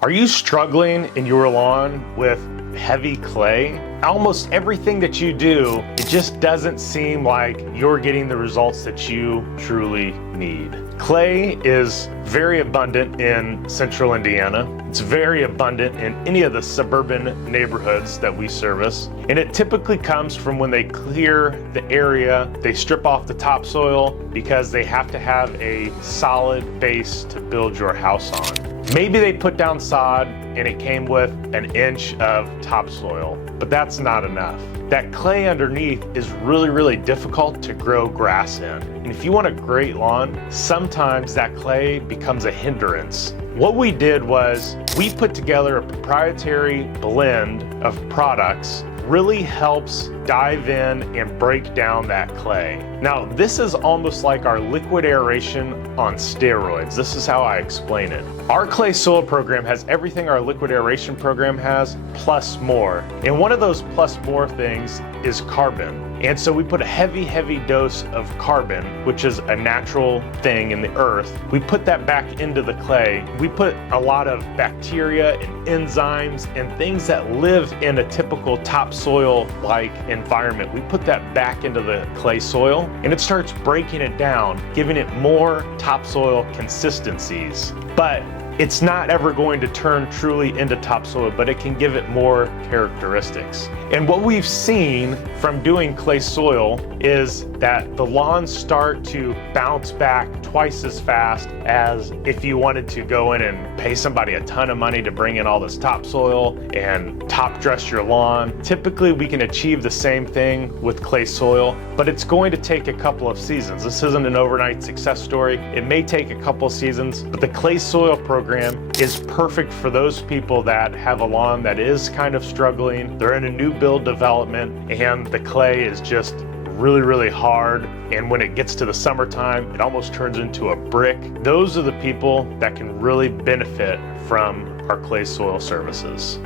Are you struggling in your lawn with heavy clay? Almost everything that you do, it just doesn't seem like you're getting the results that you truly need. Clay is very abundant in central Indiana. It's very abundant in any of the suburban neighborhoods that we service. And it typically comes from when they clear the area, they strip off the topsoil because they have to have a solid base to build your house on. Maybe they put down sod and it came with an inch of topsoil, but that's not enough. That clay underneath is really difficult to grow grass in. And if you want a great lawn, sometimes that clay becomes a hindrance. What we did was we put together a proprietary blend of products really helps dive in and break down that clay. Now, this is almost like our liquid aeration on steroids. This is how I explain it. Our clay soil program has everything our liquid aeration program has, plus more. And one of those plus more things is carbon. And so we put a heavy dose of carbon, which is a natural thing in the earth. We put that back into the clay. We put a lot of bacteria and enzymes and things that live in a typical topsoil-like environment. We put that back into the clay soil and it starts breaking it down, giving it more topsoil consistencies. But it's not ever going to turn truly into topsoil, but it can give it more characteristics. And what we've seen from doing clay soil is that the lawns start to bounce back twice as fast as if you wanted to go in and pay somebody a ton of money to bring in all this topsoil and top dress your lawn. Typically, we can achieve the same thing with clay soil, but it's going to take a couple of seasons. This isn't an overnight success story. It may take a couple of seasons, but the clay soil program is perfect for those people that have a lawn that is kind of struggling. They're in a new build development and the clay is just really hard, and when it gets to the summertime it almost turns into a brick. Those are the people that can really benefit from our clay soil services.